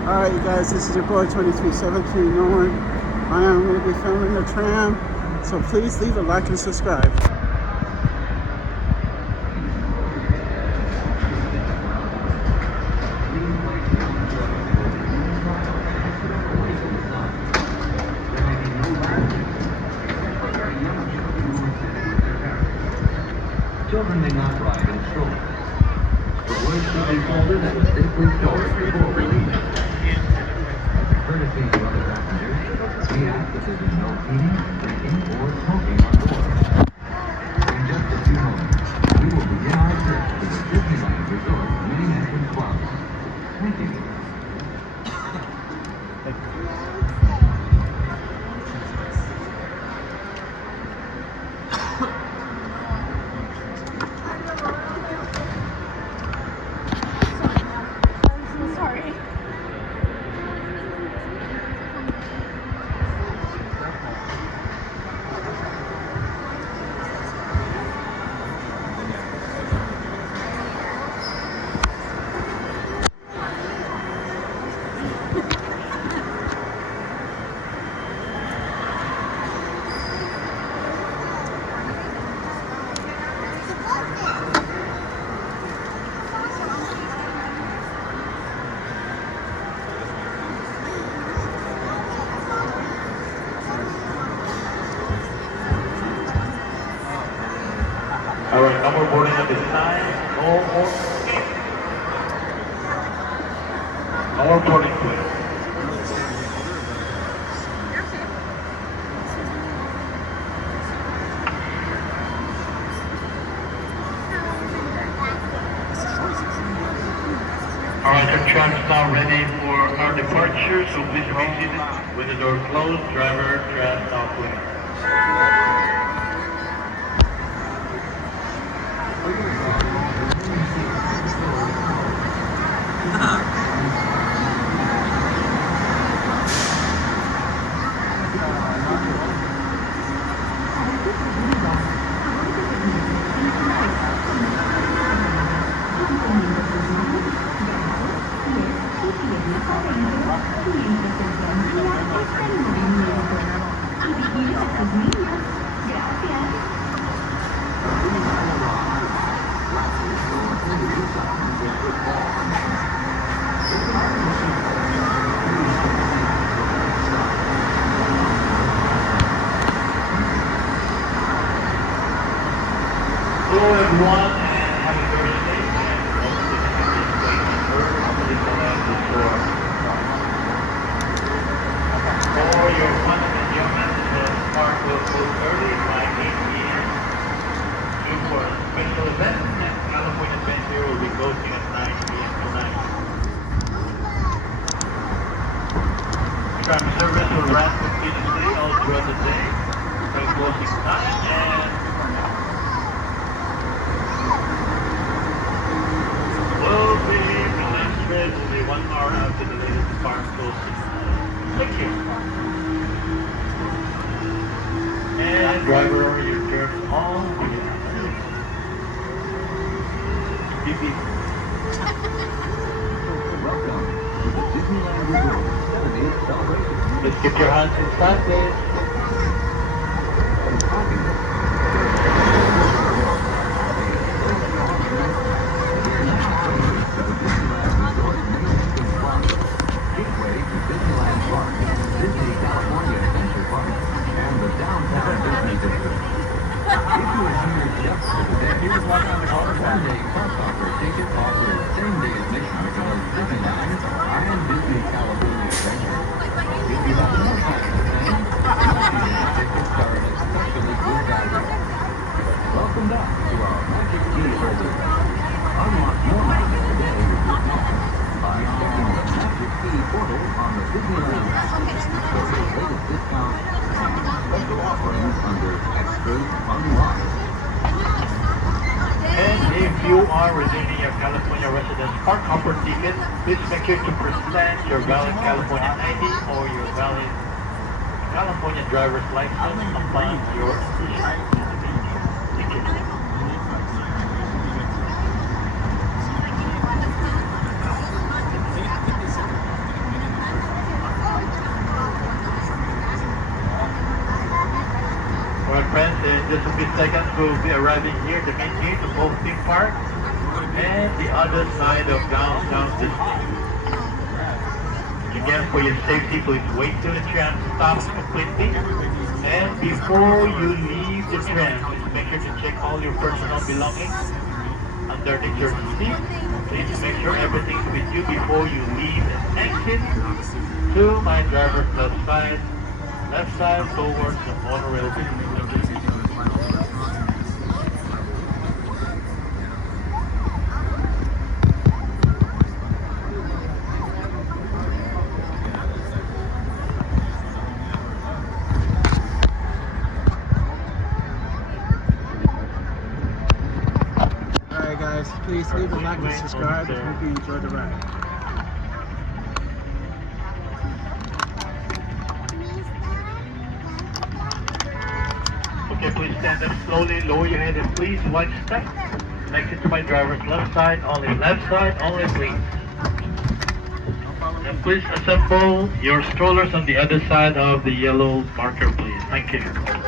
Alright, you guys, this is your boy 2373 Norn. I am going to be filming the tram, so please leave a like and subscribe. Children may not ride in strollers. Strollers should be folded and safely stored before releasing. Courtesy to other passengers, we ask that there be no eating, drinking, or smoking on board. In just a few moments, we will begin our trip to the Disneyland Resort Main Entrance Plaza. Thank you. All right, no more boarding at this time. No more boarding, please. All right, our tram is now ready for our departure, so please remain seated with the door closed. Driver, tram now clear. Hello everyone, and happy Thursday, and welcome to the Disneyland Resort. For your fun and enjoyment, the park will close early by 8 p.m. Due for a special event, and California Adventure will be closing at 9 p.m. tonight. Tram service will run continuously all throughout the day by closing time, and will be the last trip will be 1 hour after the latest park closing. Thank you. And driver, your turn on. Beep beep. Welcome to the Disneyland Resort 70th celebration. Let's get your hands inside, please. Gateway to Disneyland Park, Disney California Adventure Park, and the Downtown Disney District. If you are here just for the day, one-day park hopper ticket offers same-day admission to both Disneyland and Disney California Adventure. If you have more time to spend, multi-day tickets are an especially good value. Welcome back to our Magic Key Holder. Unlock more magic today with your card by checking the Magic Key portal on the Disneyland app for the latest discounts and special offerings under Extras Unlocked. And if you are redeeming your California residence park hopper ticket, please make sure to present your valid California ID or your valid California driver's license upon your ticket. In just a few seconds, we'll be arriving here, the main gate of both theme parks and the other side of downtown Disney. Again, for your safety, please wait till the tram stops completely. And before you leave the tram, please make sure to check all your personal belongings underneath your seat. Please make sure everything's with you before you leave and exit to my driver's left side towards the monorail building. Alright guys, please leave a like and subscribe. Hope you enjoyed the ride. Okay, please stand up slowly, lower your head and please one step. Next to my driver's left side only please. And please assemble your strollers on the other side of the yellow marker please. Thank you.